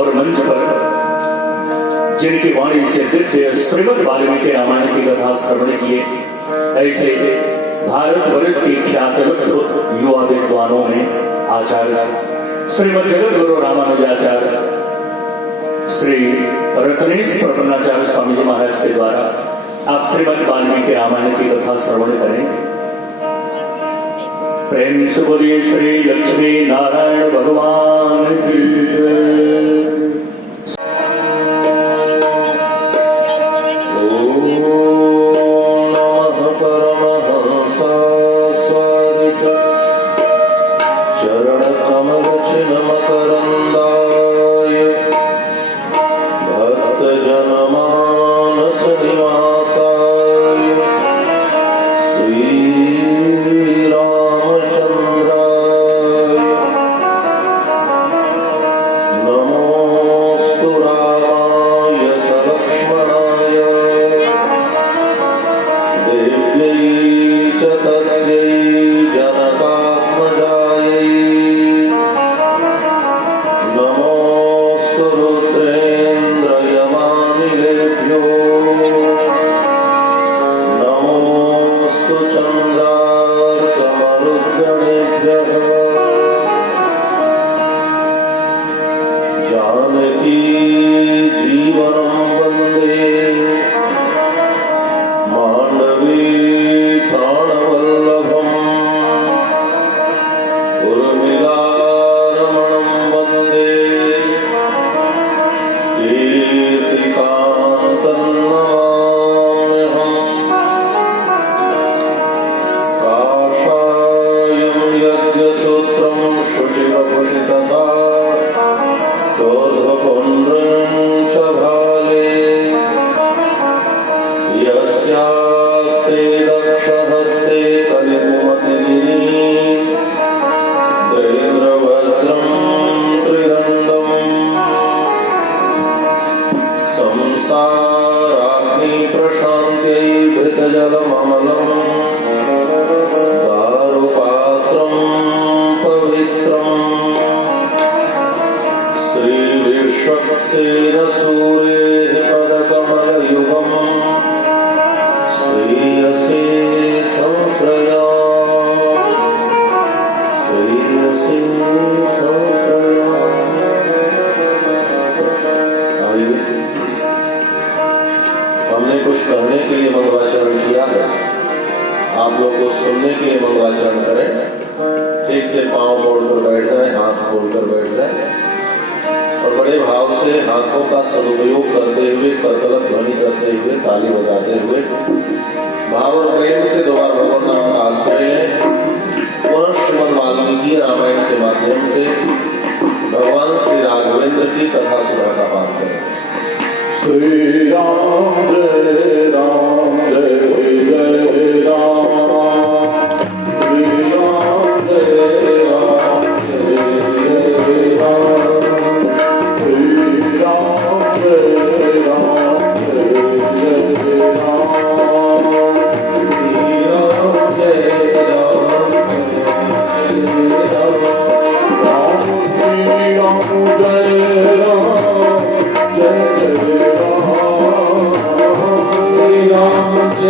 और मंच पर जिनकी वाणी से दिव्य श्रीमद् वाल्मीकि रामायण की कथा श्रवण किए, ऐसे भारतवर्ष की ख्यातवत युवा विद्वानों में आचार्य श्रीमद् जगत गुरु रामानुजाचार्य श्री रत्नेश प्रपन्नाचार्य स्वामी जी महाराज के द्वारा आप श्रीमद् वाल्मीकि रामायण की कथा श्रवण करें। प्रेम से बोलिए श्री लक्ष्मी नारायण भगवान की जय। हमने कुछ कहने के लिए मंगलाचरण किया है, आप लोग को सुनने के लिए मंगलाचरण करें। ठीक से पांव मोड़कर बैठ जाए, हाथ खोलकर बैठ जाए और बड़े भाव से हाथों का सदुपयोग करते हुए, करतलक ध्वनि करते हुए, ताली बजाते हुए भाव और प्रेम से दोबारा भगवान नाम का आश्रय लें। पुनः श्रीमद् वाल्मीकि रामायण के माध्यम से भगवान श्री राघवेंद्र की कथा सुधा का पाठ करें। श्री राम जय राम जय जय राम, श्री राम जय राम जय जय राम, श्री राम जय राम जय जय राम, श्री राम जय राम जय राम, राम श्री राम जय राम जय जय राम,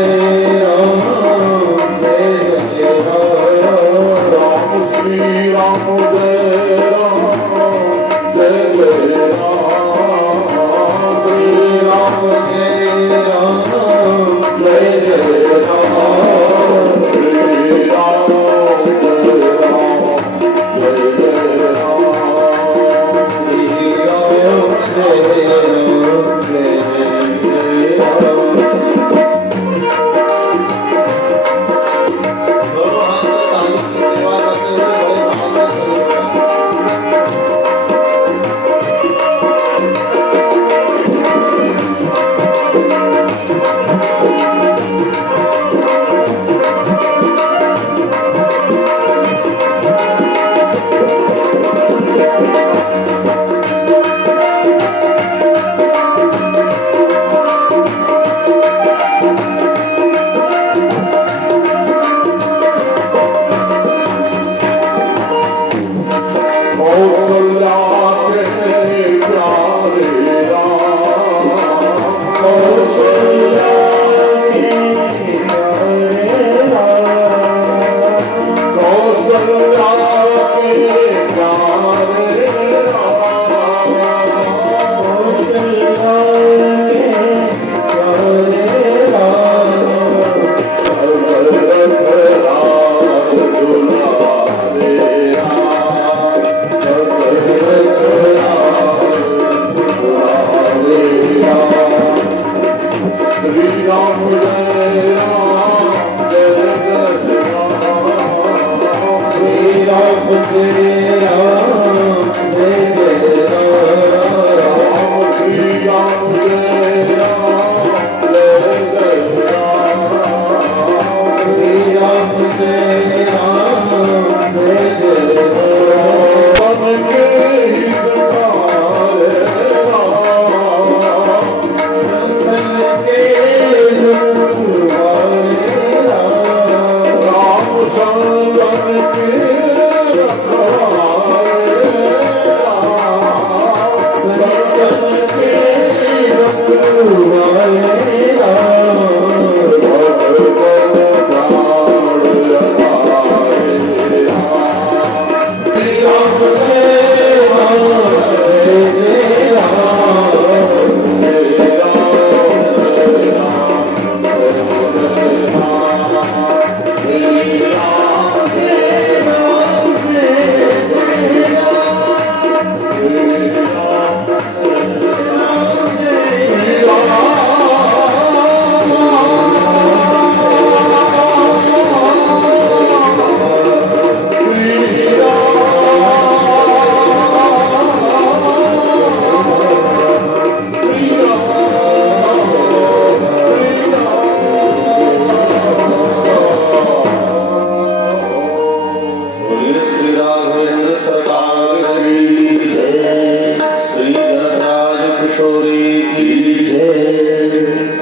किशोरी की जय,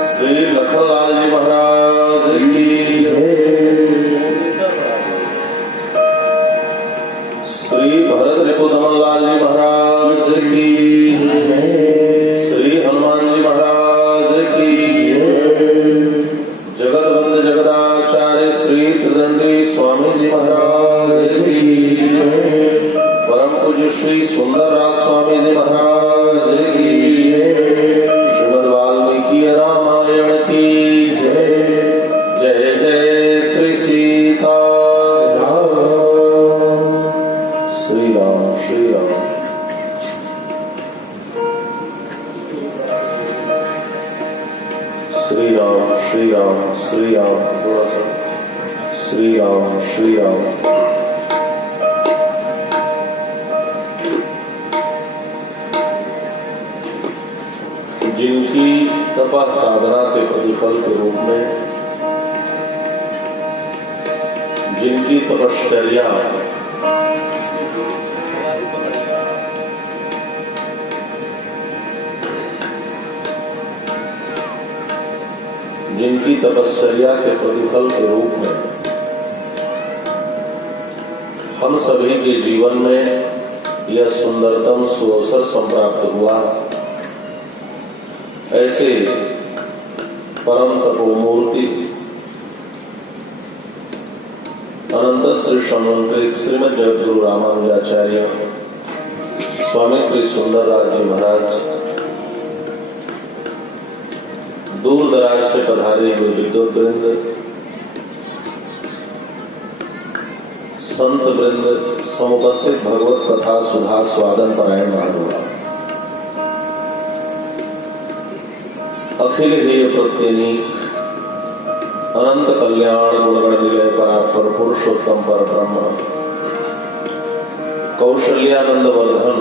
श्री लखनलाल जी महाराज की जय, श्री भरत रिपुदमन लाल जी महाराज की जय, श्री हनुमान जी महाराज की जय, जगत बंद जगदाचार्य श्री त्रिदंडी स्वामी जी महाराज की जय, परम पूज्य श्री सुंदरराज स्वामी जी महाराज की जय, श्रीमद् वाल्मीकि रामायण की जय, जय जय श्री सीता राम, श्री राम श्री राम। श्री राम श्री राम श्री राम, थोड़ा सा श्री राम श्री राम। जिनकी तपा साधना के प्रतिफल के रूप में, जिनकी तपश्चर्या जिनकी तपश्चर्या के प्रतिफल के रूप में हम सभी के जीवन में यह सुंदरतम सुअवसर संप्राप्त हुआ, ऐसे परम तपोमूर्ति अनंत श्री श्रमंकृत श्रीमद जगद्गुरु रामानुजाचार्य स्वामी श्री सुंदरराज जी महाराज, दूर दराज से पधारे हुए विद्वत वृंद, संत वृंद, समुपस्थित भगवत कथा सुधा स्वादन परायण महानुभाव, अखिल हेय प्रत्यनीक अनंत कल्याण गुणगण निलय परात्पर पुरुषोत्तम पर ब्रह्म, कौशल्यानंद वर्धन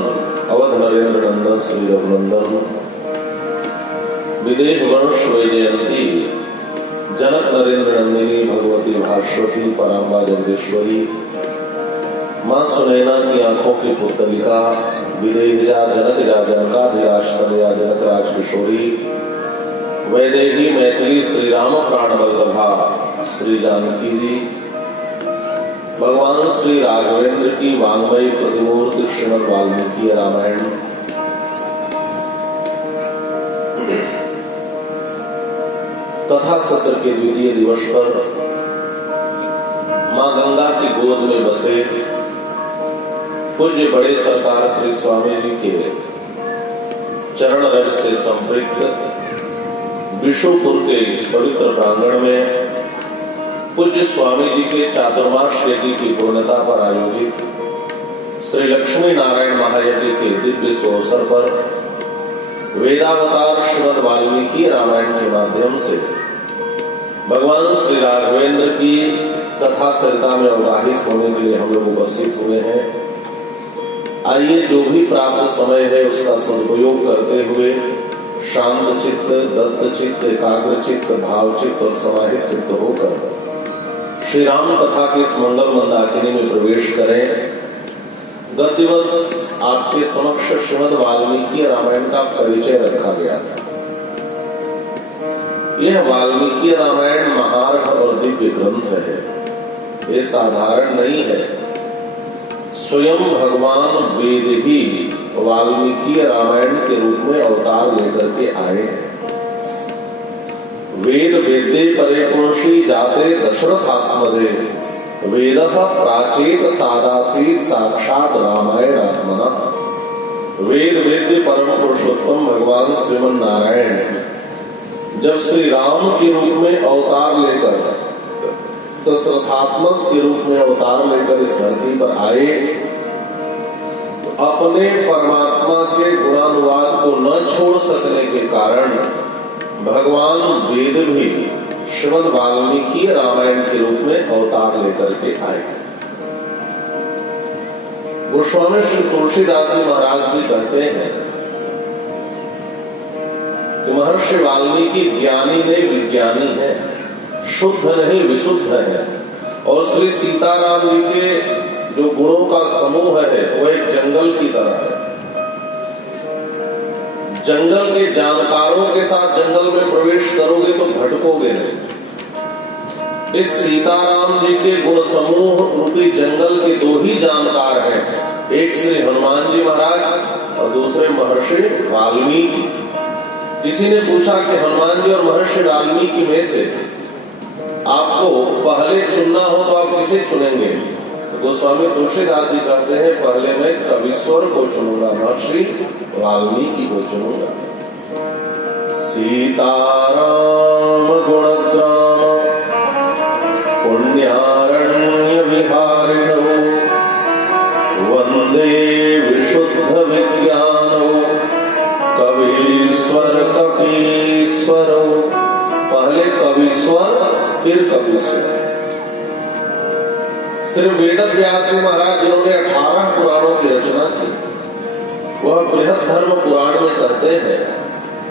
अवध नरेंद्र नंदन श्री रघुनंदन, विदेह वंश वैजयंती जनक नरेंद्र नंदिनी भगवती भास्वती पराम्बा जगदीश्वरी, माँ सुनैना की आंखों की पुतलिका, विदेहजा जनकजा जनकाधिराज तनया जनक राज किशोरी, वैदेही मैथिली श्री राम प्राण वल्लभा श्री जानकी जी, भगवान श्री राघवेंद्र की वांग्मयी प्रतिमूर्ति श्रीमद् वाल्मीकि रामायण, कथा सत्र के द्वितीय दिवस पर मां गंगा की गोद में बसे पूज्य बड़े सरकार श्री स्वामी जी के चरण रज से संपृक्त विशुपुर के इस पवित्र प्रांगण में पूज्य स्वामी जी के चातुर्मास यज्ञ की पूर्णता पर आयोजित श्री लक्ष्मी नारायण महायज्ञ के दिव्य सुअवसर पर वेदावतार श्रीमद् वाल्मीकि रामायण के माध्यम से भगवान श्री राघवेंद्र की कथा सरिता में अवगाहित होने के लिए हम लोग उपस्थित हुए हैं। आइए जो भी प्राप्त समय है उसका सदुपयोग करते हुए शांत चित्त, दत्त चित्त, एकाग्र चित्त, भाव चित्त और समाहित चित्त होकर श्री राम कथा की इस मंगल मंदाकिनी में प्रवेश करें। गत दिवस आपके समक्ष श्रीमद् वाल्मीकि रामायण का परिचय रखा गया था। यह वाल्मीकि रामायण महार्घ और दिव्य ग्रंथ है, ये साधारण नहीं है। स्वयं भगवान वेद ही वाल्मीकि रामायण के रूप में अवतार लेकर के आए हैं। वेद वेद्ये परे पुंषि जाते दशरथात्मजे, वेद प्राचेत सादासीत साक्षात रामायणात्मना। वेद वेद्य परम पुरुषोत्तम भगवान श्रीमन नारायण जब श्री राम के रूप में अवतार लेकर, दशरथात्मज के रूप में अवतार लेकर इस धरती पर आए, तो अपने परमात्मा के गुणानुवाद को न छोड़ सकने के कारण भगवान वेद भी श्रीमद् वाल्मीकि रामायण के रूप में अवतार लेकर के आए। गोस्वामी श्री तुलसीदास जी महाराज भी कहते हैं कि महर्षि वाल्मीकि ज्ञानी नहीं विज्ञानी है, शुद्ध नहीं विशुद्ध है, और श्री सीताराम जी के जो गुणों का समूह है वह एक जंगल की तरह है। जंगल के जानकारों के साथ जंगल में प्रवेश करोगे तो भटकोगे नहीं। इस सीताराम जी के गुण समूह रूपी जंगल के दो ही जानकार हैं, एक श्री हनुमान जी महाराज और दूसरे महर्षि वाल्मीकि। किसी ने पूछा कि हनुमान जी और महर्षि वाल्मीकि में से आपको पहले चुनना हो तो आप किसे चुनेंगे? तो गोस्वामी तुलसीदास जी कहते हैं पहले मैं कविश्वर को चुनूंगा, महर्षि वाल्मीकि को चुनूंगा। सीताराम गुणग्राम पुण्यारण्य विहारिणो वंदे विशुद्ध विज्ञानो कवीश्वर कपीश्वरो। पहले कवीश्वर फिर कपीश्वर। सिर्फ वेद व्यास महाराज जिन्होंने 18 पुराणों की रचना की, वह बृहद धर्म पुराण में कहते हैं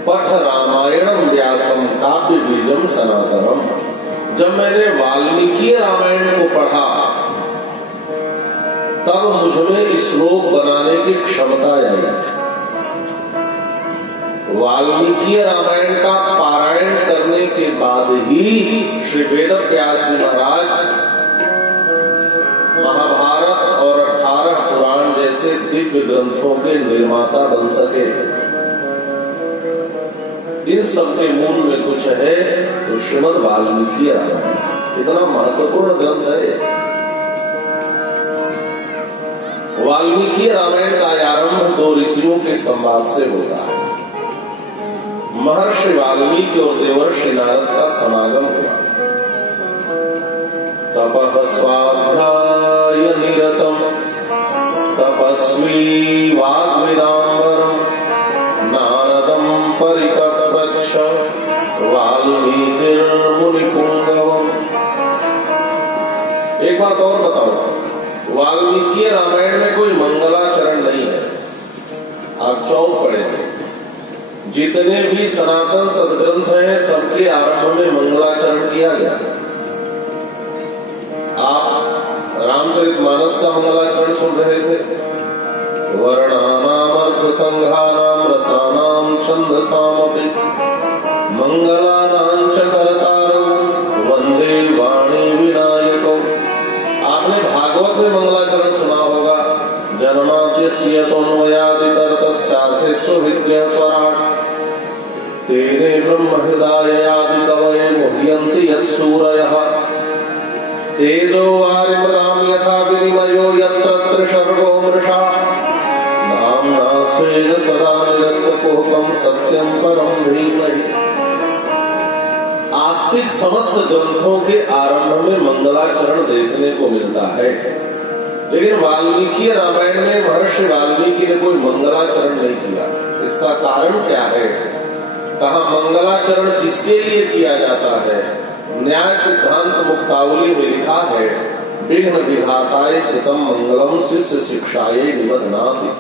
पठ रामायणम व्यासम काव्य बीजम सनातनम। जब मैंने वाल्मीकि रामायण को पढ़ा तब मुझमें श्लोक बनाने की क्षमता आई। वाल्मीकि रामायण का पारायण करने के बाद ही श्री वेद व्यास महाराज महाभारत और 18 पुराण जैसे दिव्य ग्रंथों के निर्माता बन सके। इन सबके मूल में कुछ है तो श्रीमद् वाल्मीकि रामायण इतना महत्वपूर्ण ग्रंथ है। वाल्मीकि रामायण का आरंभ 2 ऋषियों के संवाद से होता है। महर्षि वाल्मीकि और देवर्षि नारद का समागम हुआ। तपः स्वाध्याय निरतम तपस्वी वाग्विदाम्बरम नारदम परिपप्रच्छ वाल्मीकिर्मुनिपुंगवम्। एक बात और बताओ, वाल्मीकि रामायण में कोई मंगलाचरण नहीं है। आप चौक पढ़ेंगे, जितने भी सनातन सदग्रंथ हैं सबके आरंभ में मंगलाचरण किया गया। आप रामचरितमानस का मंगलाचरण सुन रहे थे। वर्णानाम अर्थ संघानाम रसानाम छंदसामपि मंगलानां च करतारं वंदे वाणी विनायको। आपने भागवत में मंगलाचरण सुना होगा। जन्माद्यस्य तन्मयादितरतश्चार्थेषु विद्यास्वराट् तेने ब्रह्म हृदयादि कवये मुह्यन्ति यत्सूरयः तेजो वारिमृतां यथा विनिमयो यत्र त्रिसर्गो मृषा नाम्ना स्वेन सदा निरस्तकुहकं सत्यं परं धीमहि। आस्तिक समस्त ग्रंथों के आरंभ में मंगलाचरण देखने को मिलता है, लेकिन वाल्मीकि रामायण में महर्षि वाल्मीकि ने कोई मंगलाचरण नहीं किया। इसका कारण क्या है? कहा मंगलाचरण किसके लिए किया जाता है? न्याय सिद्धांत मुक्तावली में लिखा है विघ्न विघाताय कृतम मंगलम शिष्य शिक्षाये निबध्नाति।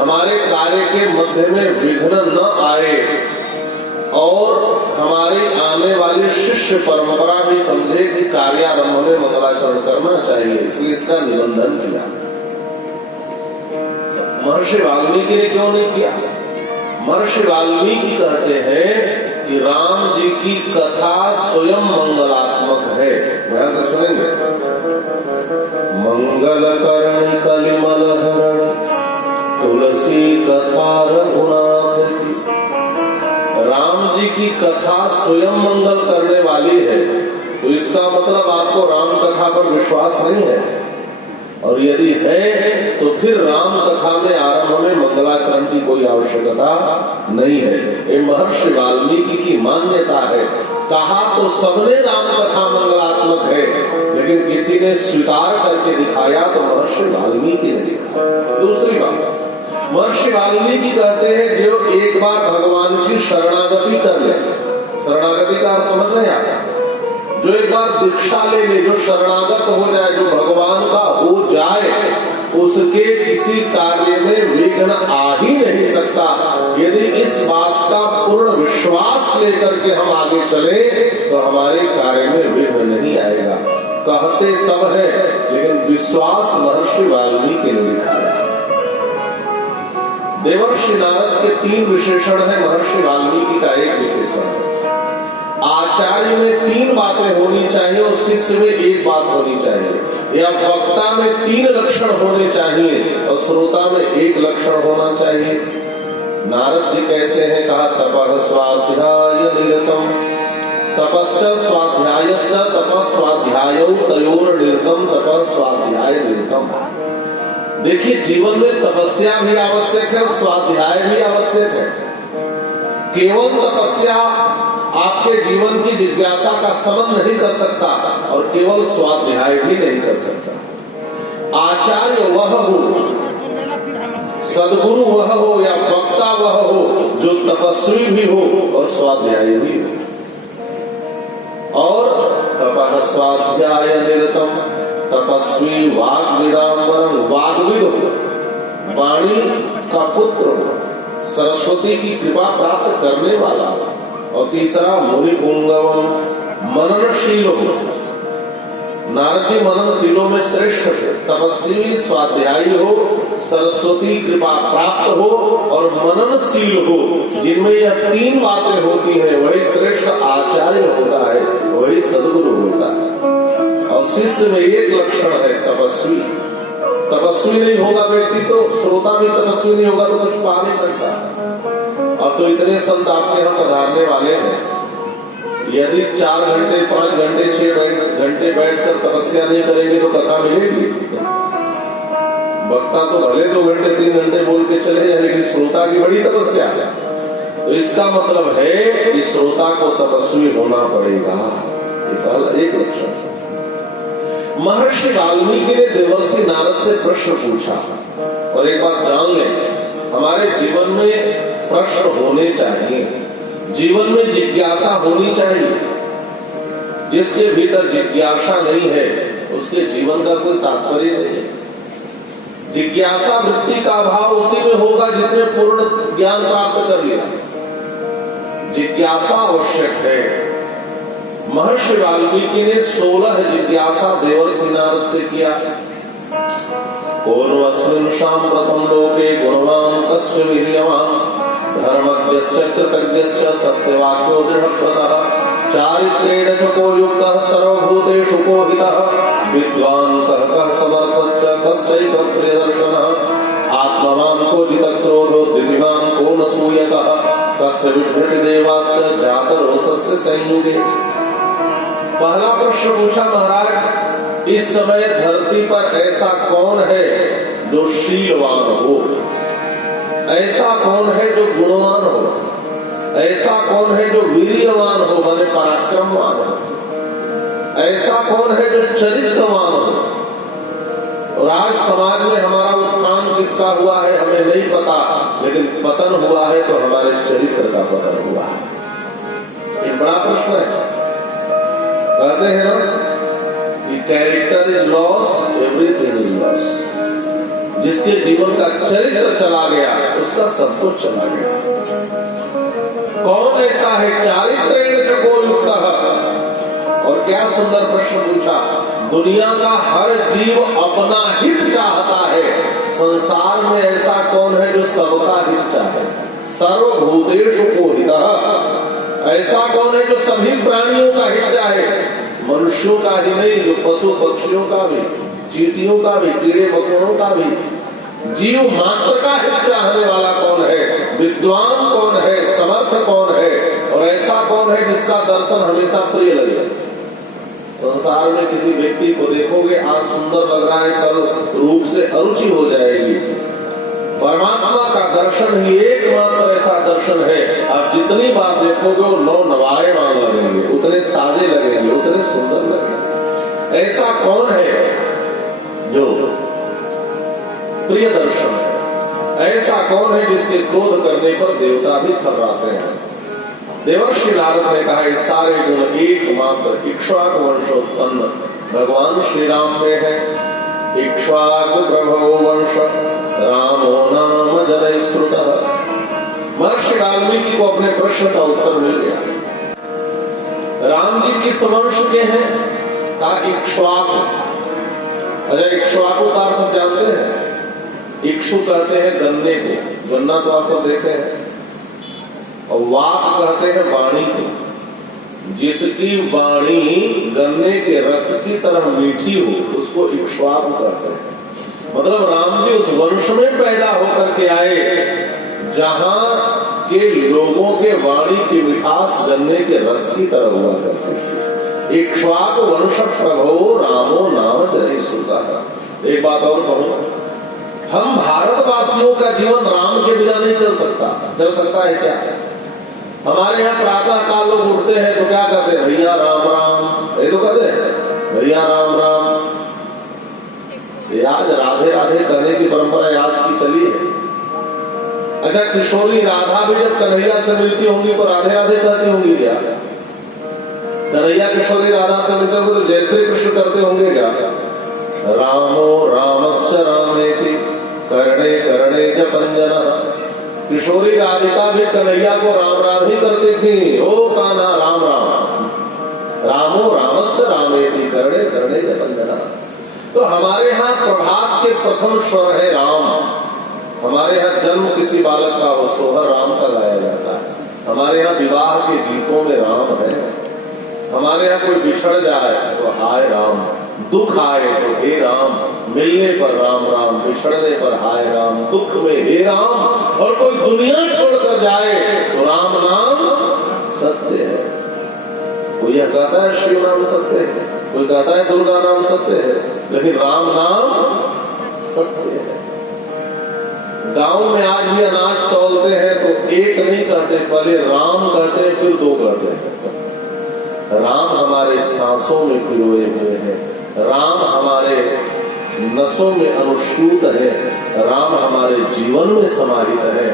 हमारे कार्य के मध्य में विघ्न न आए और हमारी आने वाली शिष्य परंपरा भी समझे कि कार्यारंभ में मंगलाचरण करना चाहिए, इसलिए इसका निबंधन किया। महर्षि वाल्मीकि ने क्यों नहीं किया? महर्षि वाल्मीकि कहते हैं कि राम जी की कथा स्वयं मंगलात्मक है। वहां से सुनेंगे, मंगल करण कलिमल हरण तुलसी कथा रघुनाथ की। राम जी की कथा स्वयं मंगल करने वाली है, तो इसका मतलब आपको राम कथा पर विश्वास नहीं है, और यदि है तो फिर राम कथा में आरंभ में मंगलाचरण की कोई आवश्यकता नहीं है। ये महर्षि वाल्मीकि की मान्यता है। कहा तो सबने राम कथा मंगलात्मक है, लेकिन किसी ने स्वीकार करके दिखाया तो महर्षि वाल्मीकि ने दिखाया। दूसरी बात, महर्षि वाल्मीकि कहते हैं जो एक बार भगवान की शरणागति कर ले, शरणागति का अर्थ समझ रहे हैं आप? जो एक बार दीक्षा ले ले, जो शरणागत हो जाए, जो भगवान का हो जाए, उसके किसी कार्य में विघ्न आ ही नहीं सकता। यदि इस बात का पूर्ण विश्वास लेकर के हम आगे चले तो हमारे कार्य में विघ्न नहीं आएगा। कहते सब है, लेकिन विश्वास महर्षि वाल्मीकि ने दिखाया। देवर्षि नारद के 3 विशेषण है, महर्षि वाल्मीकि का एक विशेषण है। आचार्य में 3 बातें होनी चाहिए और शिष्य में 1 बात होनी चाहिए, या वक्ता में 3 लक्षण होने चाहिए और श्रोता में 1 लक्षण होना चाहिए। नारद जी कैसे हैं? कहा तपः स्वाध्याय निरतम, तपश्च स्वाध्यायश्च तपः स्वाध्यायौ तयोर निरतम तपः स्वाध्याय निरतम। देखिए, जीवन में तपस्या भी आवश्यक है और स्वाध्याय भी आवश्यक है। केवल तपस्या आपके जीवन की जिज्ञासा का शमन नहीं कर सकता और केवल स्वाध्याय भी नहीं कर सकता। आचार्य वह हो, सद्गुरु वह हो या वक्ता वह हो जो तपस्वी भी हो और स्वाध्यायी भी हो। और तपः स्वाध्याय निरतम, तपस्वी वाग्विदाम्बरं, वाग्विद हो, वाणी का पुत्र हो, सरस्वती की कृपा प्राप्त करने वाला। और तीसरा मुनि पुंगवम, मननशील हो। नारद जी मननशीलों में श्रेष्ठ थे। तपस्वी स्वाध्यायी हो, सरस्वती कृपा प्राप्त हो और मननशील हो। जिनमें यह 3 बातें होती है वही श्रेष्ठ आचार्य होता है, वही सद्गुरु होता है। और शिष्य में 1 लक्षण है, तपस्वी। तपस्वी नहीं होगा व्यक्ति तो श्रोता भी तपस्वी नहीं होगा तो कुछ पा नहीं सकता। अब तो इतने संत आपके यहाँ पधारने वाले हैं, यदि 4 घंटे 5 घंटे 6 घंटे बैठकर तपस्या नहीं करेंगे तो कथा मिलेगी? वक्ता तो भले 2 घंटे 3 घंटे बोल के चले जाए, लेकिन श्रोता की बड़ी तपस्या है। तो इसका मतलब है कि श्रोता को तपस्वी होना पड़ेगा। एक लक्षण। महर्षि वाल्मीकि ने देवर्षि नारद से प्रश्न पूछा। और एक बात जान लें, हमारे जीवन में प्रश्न होने चाहिए, जीवन में जिज्ञासा होनी चाहिए। जिसके भीतर जिज्ञासा नहीं है उसके जीवन का कोई तात्पर्य नहीं है। जिज्ञासा वृत्ति का अभाव उसी में होगा जिसने पूर्ण ज्ञान प्राप्त कर लिया। जिज्ञासा आवश्यक है। महर्षि वाल्मीकि ने 16 जिज्ञासा देवर्षि नारद से किया। पूर्वस्मिन् साम्प्रतं लोके गुणवान् कस्य वीर्यवान्, धर्मज्ञश्च कृतज्ञश्च सत्यवाक्यो दृढव्रतः, चारित्रेण च को युक्तः सर्वभूतेषु को हितः, विद्वान् कः समर्थश्च कश्चैव प्रियदर्शनः, आत्मवान् को जितक्रोधो द्युतिमान् को न सूयकः, कस्य विभ्रति देवाश्च जातरोषस्य संयुगे। पहला प्रश्न पूछा, महाराज इस समय धरती पर ऐसा कौन है जो शीलवान हो, ऐसा कौन है जो गुणवान हो, ऐसा कौन है जो वीर्यवान हो माने पराक्रमवान हो, ऐसा कौन है जो चरित्रवान हो। और आज समाज में हमारा उत्थान किसका हुआ है हमें नहीं पता, लेकिन पतन हुआ है तो हमारे चरित्र का पतन हुआ है। एक बड़ा प्रश्न है। कहते हैं ना कि character is loss, everything is loss. जिसके जीवन का चरित्र चला गया उसका सब कुछ चला गया। कौन ऐसा है? चारित्रेण च को युक्तः। और क्या सुंदर प्रश्न पूछा। दुनिया का हर जीव अपना हित चाहता है, संसार में ऐसा कौन है जो सबका हित चाहे? सर्वभूतेषु को हितः। ऐसा कौन है जो सभी प्राणियों का हित चाहे? मनुष्यों का ही नहीं, जो पशु पक्षियों का भी, चींटियों का भी, कीड़े मकोड़ों का भी, जीव मात्र का हित चाहने वाला कौन है? विद्वान कौन है? समर्थ कौन है? और ऐसा कौन है जिसका दर्शन हमेशा प्रिय लगे? संसार में किसी व्यक्ति को देखोगे आज सुंदर लग रहा है, कल रूप से अरुचि हो जाएगी। परमात्मा का दर्शन ही एकमात्र ऐसा दर्शन है, आप जितनी बार देखोगे वो नौ नवायमान लगेंगे, उतने ताजे लगेंगे, उतने सुंदर लगेंगे। ऐसा कौन है जो प्रिय दर्शन है? ऐसा कौन है जिसके क्रोध करने पर देवता भी थर्राते हैं? देवर्षि नारद ने कहा इस सारे गुण एकमात्र इक्ष्वाकु वंशोत्पन्न भगवान श्री राम में है। इक्ष्वाकु प्रभवो वंश रामो नाम जनैः श्रुतः। महर्षि वाल्मीकि को अपने प्रश्न का उत्तर मिल गया। राम जी किस वंश के हैं? कहा इक्ष्वाकु। अरे इक्ष्वाकु का अर्थ जानते हैं? इक्षु कहते हैं गन्ने को, गन्ना तो आप सब देखे हैं, और वाक कहते हैं वाणी को। जिसकी वाणी गन्ने के रस की तरह मीठी हो उसको इक्ष्वाकु कहते हैं। मतलब राम जी उस वंश में पैदा होकर के आए जहां के लोगों के वाणी की मिठास गन्ने के रस की तरह हुआ करती थी। इक्ष्वाकु वंश प्रभो रामो नाम जय सुता। एक बात और कहूं, हम भारतवासियों का जीवन राम के बिना नहीं चल सकता है क्या? हमारे यहाँ प्रातः काल लोग उठते हैं तो क्या कहते हैं? भैया राम राम, ये तो कहते हैं भैया राम राम। ये आज राधे राधे कहने की परंपरा आज की चली है। अच्छा, किशोरी राधा भी जब कन्हैया से मिलती होंगी तो राधे राधे कहती होंगी क्या? कन्हैया किशोरी राधा से मिलते होंगे तो जय श्री कृष्ण करते होंगे क्या? रामो रामश्च रामेति करणे करणे च पंजना। किशोरी राधिका भी कन्हैया को राम राम ही करती थी। ओ कान्हा राम राम, रामो रामश्च रामेति करणे करणे च पंजना। तो हमारे यहाँ प्रभात के प्रथम स्वर है राम। हमारे यहाँ जन्म किसी बालक का हो सोहर राम का गाया जाता है। हमारे यहाँ विवाह के गीतों में राम है। हमारे यहाँ कोई बिछड़ जाए तो हाय राम, दुख आए तो हे राम, मिलने पर राम राम, बिछड़ने पर हाय राम, दुख में हे राम, और कोई दुनिया छोड़कर जाए तो राम नाम सत्य है। कोई यह कहता है शिव नाम सत्य है, कोई कहता है दुर्गा नाम सत्य है, लेकिन राम नाम सत्य है। गांव में आज भी अनाज तौलते हैं तो एक नहीं कहते, पहले राम कहते हैं फिर दो कहते हैं। राम हमारे सांसों में पिरोए हुए हैं, राम हमारे नसों में अनुष्ठूत है, राम हमारे जीवन में समाहित है।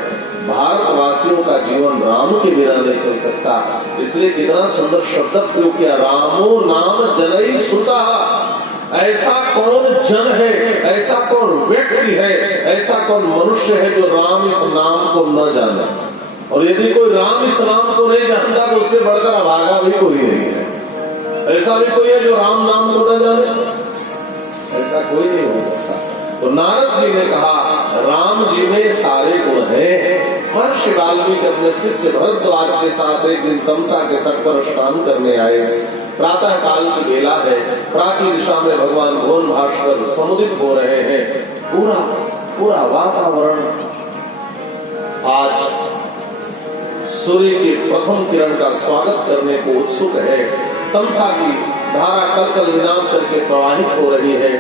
भारतवासियों का जीवन राम के बिना नहीं चल सकता। इसलिए कितना सुंदर शब्द प्रयोग किया, रामो नाम जनई सुता। ऐसा कौन जन है, ऐसा कौन व्यक्ति है, ऐसा कौन मनुष्य है जो राम इस नाम को न जाने? और यदि कोई राम इस नाम को नहीं जानता तो उससे बढ़कर अभागा भी कोई नहीं है। ऐसा भी कोई है जो राम नाम को न जाने? ऐसा कोई नहीं हो सकता। तो नारद जी ने कहा राम जी में सारे गुण हैं। महर्षि वाल्मीकि अपने शिष्य भरद्वाज के साथ एक दिन तमसा के तट पर स्नान करने आए। प्रातः काल की बेला है, प्राचीन दिशा में भगवान भुवन भास्कर समुदित हो रहे हैं। पूरा वातावरण आज सूर्य की प्रथम किरण का स्वागत करने को उत्सुक है। तमसा की धारा कल विराम करके प्रवाहित हो रही है।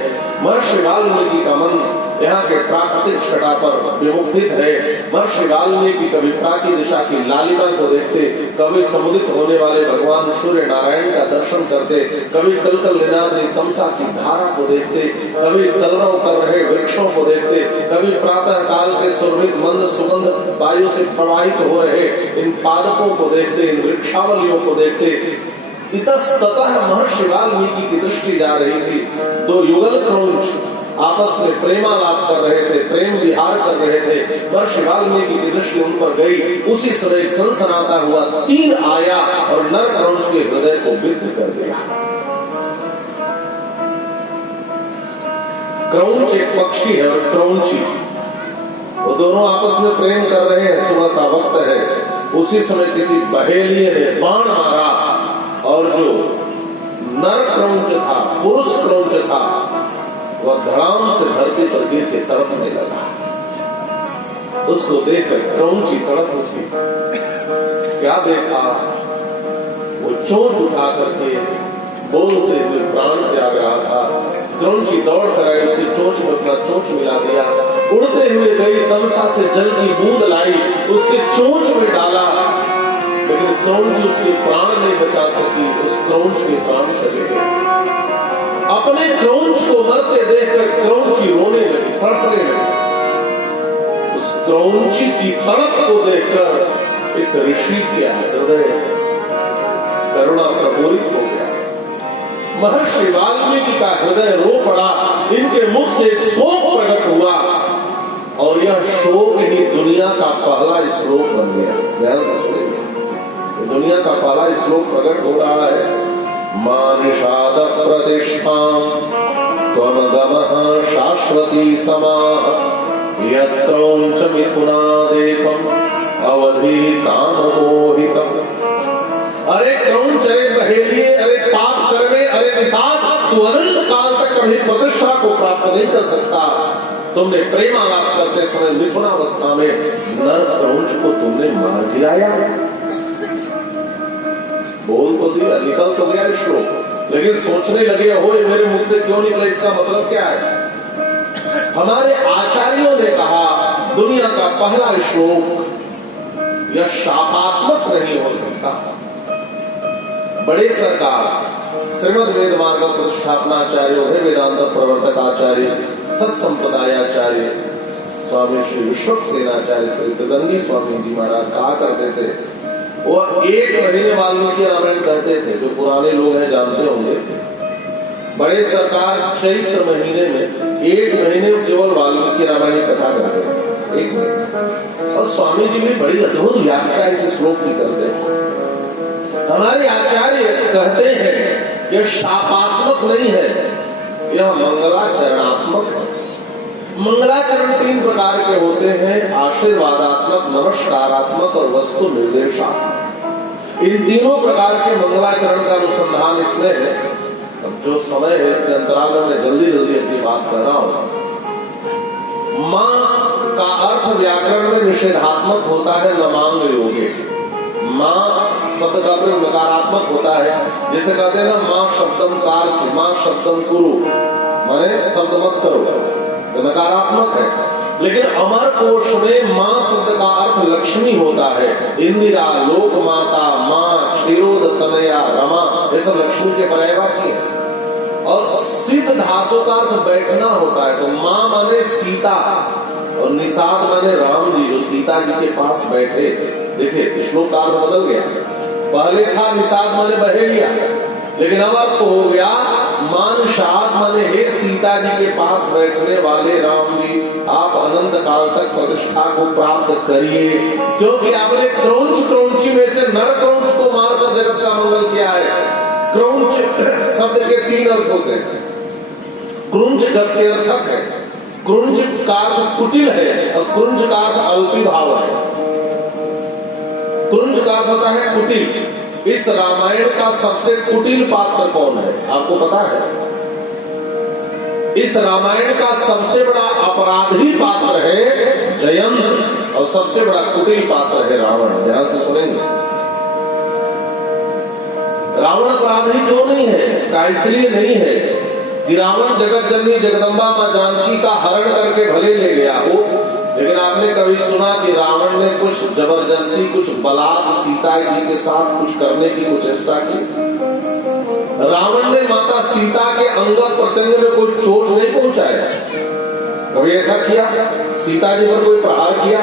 महर्षि वाल्मीकि का मन यहाँ के प्राकृतिक छटा पर विमुग्धित है। महर्षि वाल्मीकि कभी प्राचीन दिशा की लालिमा को देखते, कभी समुदित होने वाले भगवान सूर्य नारायण का दर्शन करते, कभी कल निनादी तमसा की धारा को देखते, कभी कलरव कर रहे वृक्षों को देखते, कभी प्रातः काल के सुरभित मंद सुगंध वायु से प्रवाहित हो रहे इन पादपों को देखते, इन वृक्षावलियों को देखते। इतस्ततः महर्षि वाल्मीकि की दृष्टि जा रही थी। दो युगल क्रौंच आपस में प्रेमालाप कर रहे थे, प्रेम विहार कर रहे थे। महर्षि वाल्मीकि की दृष्टि उन पर गई। उसी समय एक सनसनाता हुआ तीर आया और नर क्रौंच के हृदय को विद्ध कर दिया। क्रौंच एक पक्षी है और क्रौंची, वो दोनों आपस में प्रेम कर रहे हैं। सुबह का वक्त है। उसी समय किसी बहेलिये ने बाण मारा और जो नर क्रौंच था, पुरुष क्रौंच था, वह धड़ाम से धरती पर गिर के तड़पने लगा। उसको देखकर क्रौंची तड़प उठी। क्या देखा? वो चोंच उठा करके बोलते हुए प्राण त्याग रहा था। क्रौंची दौड़ कर आई, उसकी चोंच में अपना चोंच मिला दिया। उड़ते हुए गई, तमसा से जल की बूंद लाई, उसके चोंच में डाला, लेकिन क्रौंच उसके प्राण नहीं बचा सकी। उस क्रौंच के प्राण चले गए। अपने क्रौंच को मरते देखकर क्रौंची रोने लगी, तड़पने लगी। उस क्रौंची की तड़प को देखकर इस ऋषि का हृदय करुणा प्रबोधित हो गया। महर्षि वाल्मीकि का हृदय रो पड़ा। इनके मुख से एक शोक प्रकट हुआ और यह शोक ही दुनिया का पहला श्लोक बन गया। ध्यान से सुनिए, दुनिया का पहला श्लोक प्रकट हो रहा है। मानिषाद प्रतिष्ठां त्वं गमः शाश्वती समाः यत्रौंच मिथुनादेकम् अवधि काममोहितम्। अरे क्रौंच, अरे बहेलिए, अरे पाप करने, अरे निषाद, तू अनंत काल तक कभी प्रतिष्ठा को प्राप्त नहीं कर सकता। तुमने प्रेम आलाप करते समय मिथुनावस्था में नर क्रौंच को तुमने मार गिराया। बोल तो दिया, निकल तो गया श्लोक, लेकिन सोचने लगे हो ये मेरे मुख से क्यों निकला, इसका मतलब क्या है। हमारे आचार्यों ने कहा दुनिया का पहला श्लोक यह शापात्मक नहीं हो सकता। बड़े सरकार श्रीमद वेद मार्ग प्रतिष्ठापनाचार्य, वेदांत प्रवर्तक आचार्य, सत्संप्रदायाचार्य स्वामी श्री विश्वक्सेनाचार्य श्री त्रिदंडी स्वामी जी महाराज कहा करते थे, वो 1 महीने वाल्मीकि रामायण कहते थे। जो पुराने लोग हैं जानते होंगे, बड़े सरकार चैत्र महीने में 1 महीने केवल वाल्मीकि रामायण कथा करते थे, 1 महीने। और स्वामी जी भी बड़ी अद्भुत व्याख्या इस श्लोक की करते हैं। हमारे आचार्य कहते हैं यह शापात्मक नहीं है, यह मंगलाचरणात्मक। मंगलाचरण 3 प्रकार के होते हैं, आशीर्वादात्मक, नमस्कारात्मक और वस्तु निर्देशात्मक। इन तीनों प्रकार के मंगलाचरण का अनुसंधान इसमें है। अब जो समय है इसके अंतराल में जल्दी जल्दी अपनी बात कर रहा हूं। मां का अर्थ व्याकरण में निषेधात्मक होता है, नमांग योगे। मां शब्द का प्रयोग नकारात्मक होता है, जैसे कहते हैं ना मां शब्दम कार से, मां शब्दम कुरु, माने शब्द मत करो, तो नकारात्मक है। लेकिन अमर कोश में मां शब्द का अर्थ लक्ष्मी होता है। इंदिरा, लोक माता, मां, क्षीरोद तनया, रमा, ये सब लक्ष्मी के पर्यायवाची है। और सिद्ध धातु का अर्थ बैठना होता है, तो मां माने सीता और निषाद माने राम जी, जो सीता जी के पास बैठे। देखिए श्लोक का अर्थ बदल गया, पहले था निषाद माने बहेलिया, लेकिन अब अर्थ हो गया मानषाद माने हे सीता जी के पास बैठने वाले राम जी, आप अनंत काल तक प्रतिष्ठा को प्राप्त करिए। क्योंकि आपने क्रौंच क्रौंची में से नर क्रौंच को मारकर जगत का मंगल किया है। क्रौंच शब्द के 3 अर्थ होते हैं। क्रौंच गत्यर्थक है, क्रौंच का अर्थ कुटिल है और क्रौंच का अर्थ अल्पी भाव है। क्रौंच का अर्थ होता है कुटिल। इस रामायण का सबसे कुटिल पात्र कौन है आपको पता है? इस रामायण का सबसे बड़ा अपराधी पात्र है जयंत और सबसे बड़ा कुटिल पात्र है रावण। ध्यान से सुनेंगे। रावण अपराधी क्यों नहीं है? का इसलिए नहीं है कि रावण जगत जननी जगदम्बा मां जानकी का हरण करके भले ले गया हो, लेकिन आपने कभी सुना कि रावण ने कुछ जबरदस्ती, कुछ बलात् सीता जी के साथ कुछ करने की कुछ चेष्टा की? रावण ने माता सीता के अंग प्रत्यंग में कोई चोट नहीं पहुंचाया, कभी ऐसा किया? सीता जी पर कोई प्रहार किया?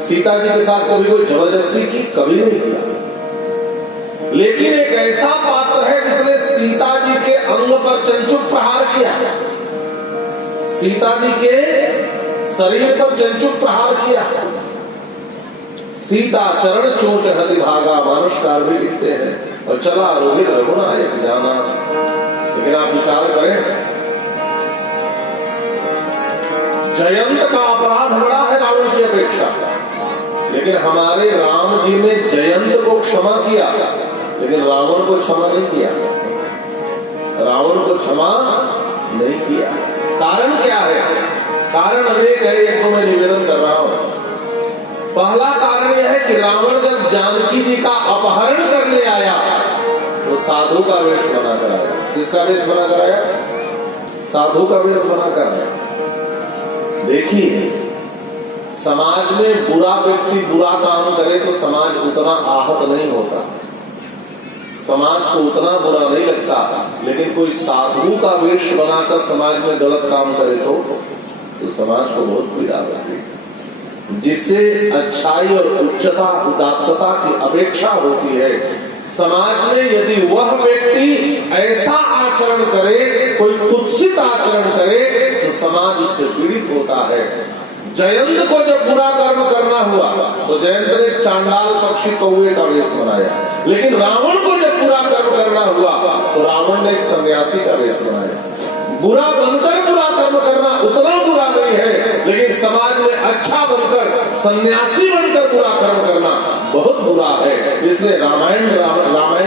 सीता जी के साथ कभी कोई जबरदस्ती की? कभी नहीं किया। लेकिन एक ऐसा पात्र है जिसने सीता जी के अंग पर चंचुक प्रहार किया, सीता जी के शरीर पर चंचुक प्रहार किया। सीता चरण चोट हति भागा, मानुषकार भी लिखते हैं, और चला रोहित रघुनायक जाना। लेकिन आप विचार करें, जयंत का अपराध बड़ा है रावण की अपेक्षा, लेकिन हमारे राम जी ने जयंत को क्षमा किया, लेकिन रावण को क्षमा नहीं किया। रावण को क्षमा नहीं किया। कारण क्या है? कारण अनेक है, एक तो मैं निवेदन कर रहा हूं। पहला कारण यह है कि रावण जब जानकी जी का अपहरण करने आया तो साधु का वेश बनाकर आया। किसका वेश बनाकर आया? साधु का वेश बनाकर आया। देखिए, समाज में बुरा व्यक्ति बुरा काम करे तो समाज उतना आहत नहीं होता, समाज को उतना बुरा नहीं लगता। लेकिन कोई साधु का वेश बनाकर समाज में गलत काम करे तो समाज को बहुत पीड़ा होती है। जिससे अच्छाई और उच्चता, उदात्तता की अपेक्षा होती है, समाज में यदि वह व्यक्ति ऐसा आचरण करे, कोई कुत्सित आचरण करे, तो समाज उससे पीड़ित होता है। जयंत को जब बुरा कर्म करना हुआ तो जयंत ने चांडाल पक्षी कौवे का वेश बनाया, लेकिन रावण को जब बुरा कर्म करना हुआ तो रावण ने एक सन्यासी का वेश बनाया। बुरा बनकर बुरा कर्म करना उतना बुरा नहीं है, लेकिन समाज में अच्छा बनकर, सन्यासी बनकर बुरा कर्म करना बहुत बुरा है। इसलिए रामायण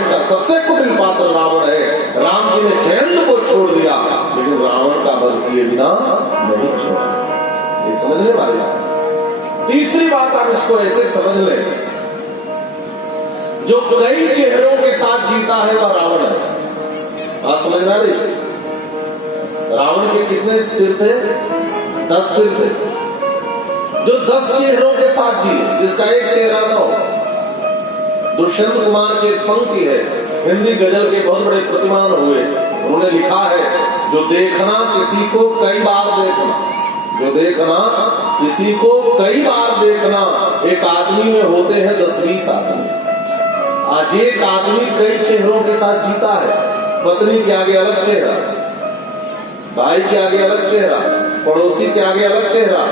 का सबसे कुटिल पात्र रावण है। राम जी ने जयंत को छोड़ दिया, लेकिन रावण का वध किए बिना नहीं छोड़ा। ये समझने वाली बात। तीसरी बात आप इसको ऐसे समझ लें, जो कई चेहरों के साथ जीता है वह रावण है। बात समझ में आ रही? रावण के कितने सिर थे? 10 सिर थे। जो 10 चेहरों के साथ जिए, जिसका एक चेहरा न हो। दुष्यंत कुमार की एक पंक्ति है, हिंदी गजल के बहुत बड़े प्रतिमान हुए। उन्होंने लिखा है, जो देखना किसी को कई बार देखना, जो देखना किसी को कई बार देखना, एक आदमी में होते हैं 10-20 आदमी। आज एक आदमी कई चेहरों के साथ जीता है। पत्नी के आगे अलग चेहरा, भाई के आगे अलग चेहरा, पड़ोसी के आगे अलग चेहरा,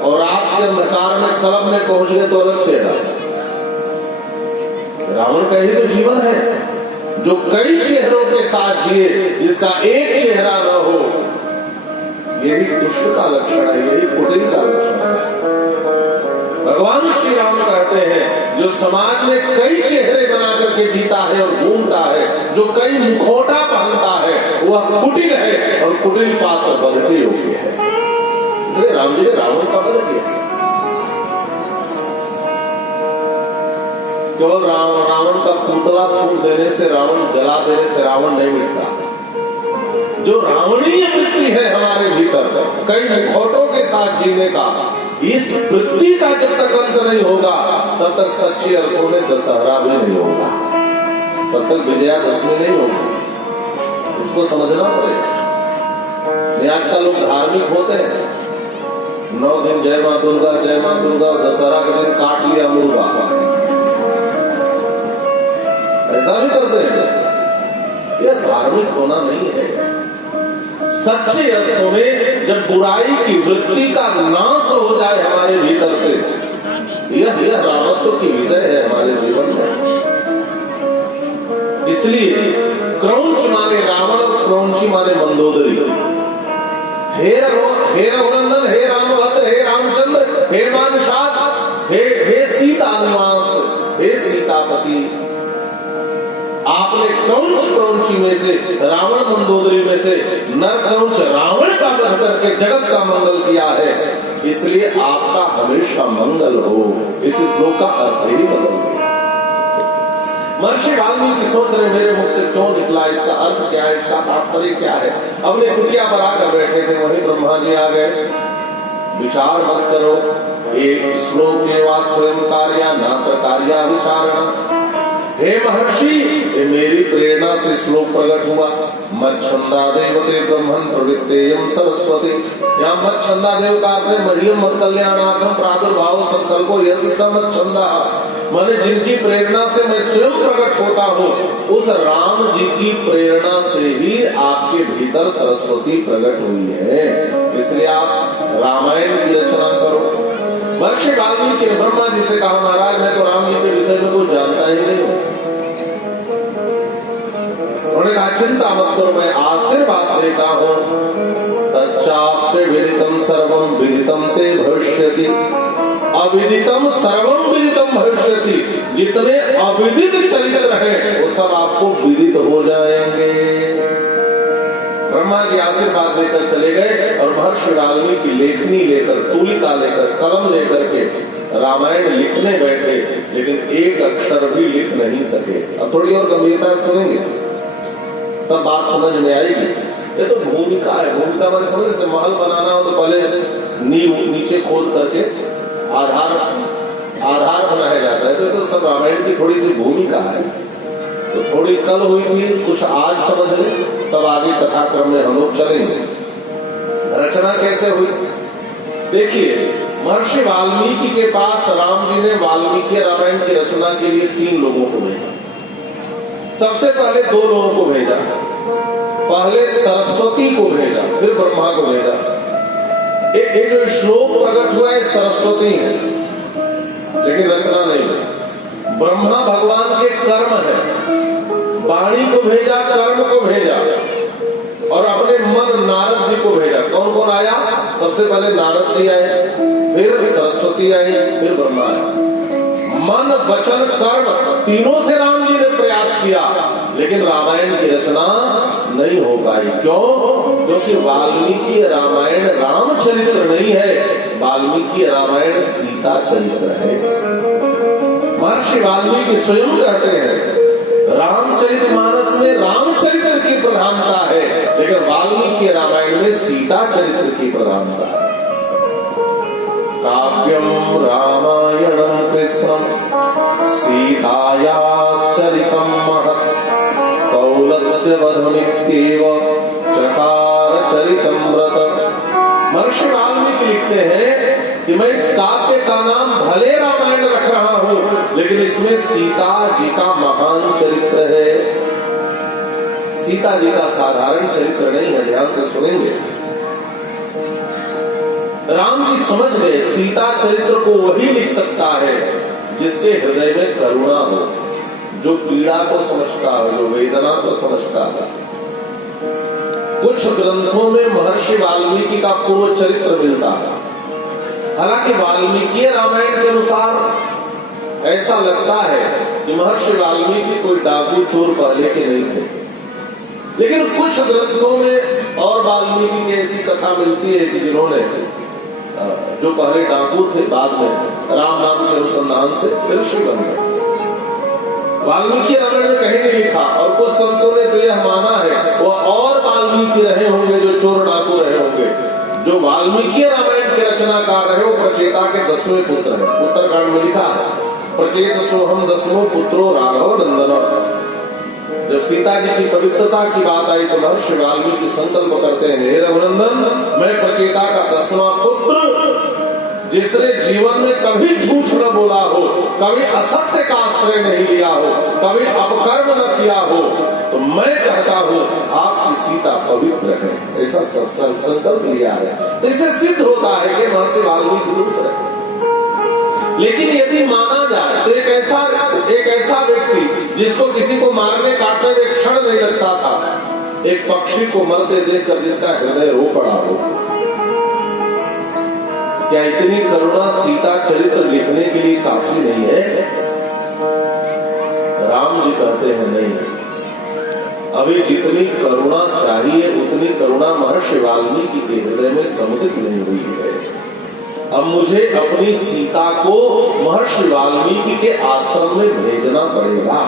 और रात के अंधकार में क्लब में पहुंच गए तो अलग चेहरा। रावण का ही तो जीवन है, जो कई चेहरों के साथ जिए, जिसका एक चेहरा न हो। यही दुष्ट का लक्षण है, यही कुटिल का लक्षण है। भगवान श्री राम कहते हैं, जो समाज में कई चेहरे बना करके जीता है और घूमता है, जो कई मुखौटा पहनता है, वह कुटिल है और कुटिल पात्र वध के योग्य है। इसलिए राम जी ने रावण का वध किया। केवल रावण का पुतला फूंक देने से, रावण जला देने से रावण नहीं मिटता। जो रावणीय वृत्ति है हमारे भीतर, कई मुखौटों के साथ जीने का, इस वृत्ति का जब तक अंत नहीं होगा, तब तक सच्चे अर्थों में दशहरा भी नहीं होगा, तब तक विजयादशमी नहीं होगी। इसको समझना पड़ेगा। आज का लोग धार्मिक होते हैं, 9 दिन जय मां दुर्गा, जय मां दुर्गा, दशहरा के दिन काट लिया मुर्गा, ऐसा भी करते हैं। यह धार्मिक होना नहीं है। सच्चे अर्थों में जब बुराई की वृत्ति का नाश हो जाए हमारे भीतर से, यह रावत्व की विजय है हमारे जीवन में। इसलिए क्रौंच माने रावण और क्रौंची माने मंदोदरी। हे रघुनंदन, हे रामभद्र, हे रामचंद्र, हे मानसाद, हे सीता निवास, हे सीतापति। आपने क्रौंची में से, रावण मंदोदरी में से नर क्रौंच रावण का वध करके जगत का मंगल किया है। इसलिए आपका हमेशा मंगल हो। इस श्लोक का अर्थ ही बदल गया। महर्षि वाल्मीकि सोच रहे मेरे मुख से क्यों निकला, इसका अर्थ क्या है, इसका तात्पर्य क्या है। अपने कुटिया पर आकर बैठे थे, वहीं ब्रह्मा जी आ गए। विचार मत करो, एक श्लोक के वास्तव कार्या नात्र कार्या विचारणा। हे महर्षि, ये मेरी प्रेरणा से श्लोक प्रकट हुआ। मच्छंदा देवते ब्रह्मन् प्रवृत्तेयं सरस्वती। यहाँ मच्छंदा देव का अर्थ है मह्यम मत कल्याणार्थम प्रादुर्भाव संकल्पो यस्य स मच्छंदा। मैंने जिनकी प्रेरणा से मैं स्वयं प्रकट होता हूँ, उस राम जी की प्रेरणा से ही आपके भीतर सरस्वती प्रकट हुई है। इसलिए आप रामायण की रचना करो। महर्षि वाल्मीकि ने ब्रह्मा जी से कहा, महाराज मैं तो राम जी के विषय में कुछ जानता ही नहीं हूँ। उन्होंने कहा चिंता मत करो, मैं आशीर्वाद देता हूँ। तच्चाप्य विदितम सर्वम विदितम ते भविष्यति, अविदितम सर्वम विदितम भविष्यति। जितने अविदित चरित्र हैं वो सब आपको विदित हो जाएंगे। ब्रह्मा जी आशीर्वाद देकर चले गए और महर्षि वाल्मीकि लेखनी लेकर, तूलिका लेकर, कलम लेकर के रामायण लिखने बैठे, लेकिन एक अक्षर भी लिख नहीं सके। अब थोड़ी और गंभीरता सुनेंगे तब बात समझ में आएगी। ये तो भूमिका है। भूमिका मैंने समझ, जैसे महल बनाना हो तो पहले नींव नीचे खोद करके आधार बनाया जाता है। तो सब रामायण की थोड़ी सी भूमिका है। तो थोड़ी कल हुई थी, कुछ आज समझ लें, तब आगे कथाक्रम में हम लोग चलेंगे। रचना कैसे हुई देखिए। महर्षि वाल्मीकि के पास राम जी ने वाल्मीकि रामायण की रचना के लिए 3 लोगों को भेजा। सबसे पहले 2 लोगों को भेजा। पहले सरस्वती को भेजा, फिर ब्रह्मा को भेजा। एक जो श्लोक प्रकट हुआ है सरस्वती है, लेकिन रचना नहीं है। ब्रह्मा भगवान के कर्म है, वाणी को भेजा, कर्म को भेजा, और अपने मन नारद जी को भेजा। कौन कौन आया? सबसे पहले नारद जी आए, फिर सरस्वती आई, फिर ब्रह्मा आए। मन वचन कर्म तीनों से राम जी ने प्रयास किया, लेकिन रामायण की रचना नहीं हो पाई। क्यों? क्योंकि वाल्मीकि रामायण रामचरित्र नहीं है, वाल्मीकि रामायण सीता चरित्र है। महर्षि वाल्मीकि स्वयं कहते हैं रामचरितमानस में रामचरित्र की प्रधानता है, लेकिन वाल्मीकि रामायण में सीता चरित्र की प्रधानता है। काव्यम रामायणम कृष्णम सीतायाश्चरितम महत् कौलस्य वधमित्येव चकार चरितम व्रत। महर्षि वाल्मीकि लिखते हैं कि मैं इस काव्य का नाम भले रामायण रख रहा हूं, लेकिन इसमें सीता जी का महान चरित्र है। सीता जी का साधारण चरित्र नहीं है। ध्यान से सुनेंगे। राम जी समझ गए सीता चरित्र को वही लिख सकता है जिसके हृदय में करुणा हो, जो पीड़ा को समझता हो, जो वेदना को समझता हो। कुछ ग्रंथों में महर्षि वाल्मीकि का पूर्व चरित्र मिलता है। हालांकि वाल्मीकि रामायण के अनुसार ऐसा लगता है कि महर्षि वाल्मीकि कोई डाकू चोर पहले के नहीं थे, लेकिन कुछ ग्रंथों में और वाल्मीकि की ऐसी कथा मिलती है कि जिन्होंने जो पहले डाकू थे बाद में राम नाम के अनुसंधान से ऋषि बन गए। वाल्मीकि रामायण में कहीं नहीं लिखा, और कुछ संतों ने तो यह माना है वो और वाल्मीकि रहे होंगे जो चोर डाकू रहे होंगे। जो वाल्मीकि रामायण के रचनाकार रहे वो प्रचेता के 10वें पुत्र है। उत्तरकांड में लिखा है प्रचेत सोहम 10वां पुत्रो राघव नंदन। जब सीता जी की पवित्रता की बात आई तो महर्षि वाल्मीकि संकल्प करते हैं, हे रघुनंदन, मैं प्रचेता का 10वां पुत्र, जिसने जीवन में कभी झूठ न बोला हो, कभी असत्य का आश्रय नहीं लिया हो, कभी अपकर्म न किया हो, तो मैं कहता हूँ आपकी सीता पवित्र है। ऐसा संकल्प लिया है। तो इससे सिद्ध होता है कि महर्षि वाल्मीकि दूसरे। लेकिन यदि माना जाए तो एक ऐसा व्यक्ति जिसको किसी को मारने काटने में एक क्षण नहीं लगता था, एक पक्षी को मरते देखकर जिसका हृदय रो पड़ा हो, क्या इतनी करुणा सीता चरित्र लिखने के लिए काफी नहीं है? राम जी कहते हैं नहीं, अभी जितनी करुणा चाहिए उतनी करुणा महर्षि वाल्मीकि के हृदय में समुदित नहीं हुई है। अब मुझे अपनी सीता को महर्षि वाल्मीकि के आश्रम में भेजना पड़ेगा।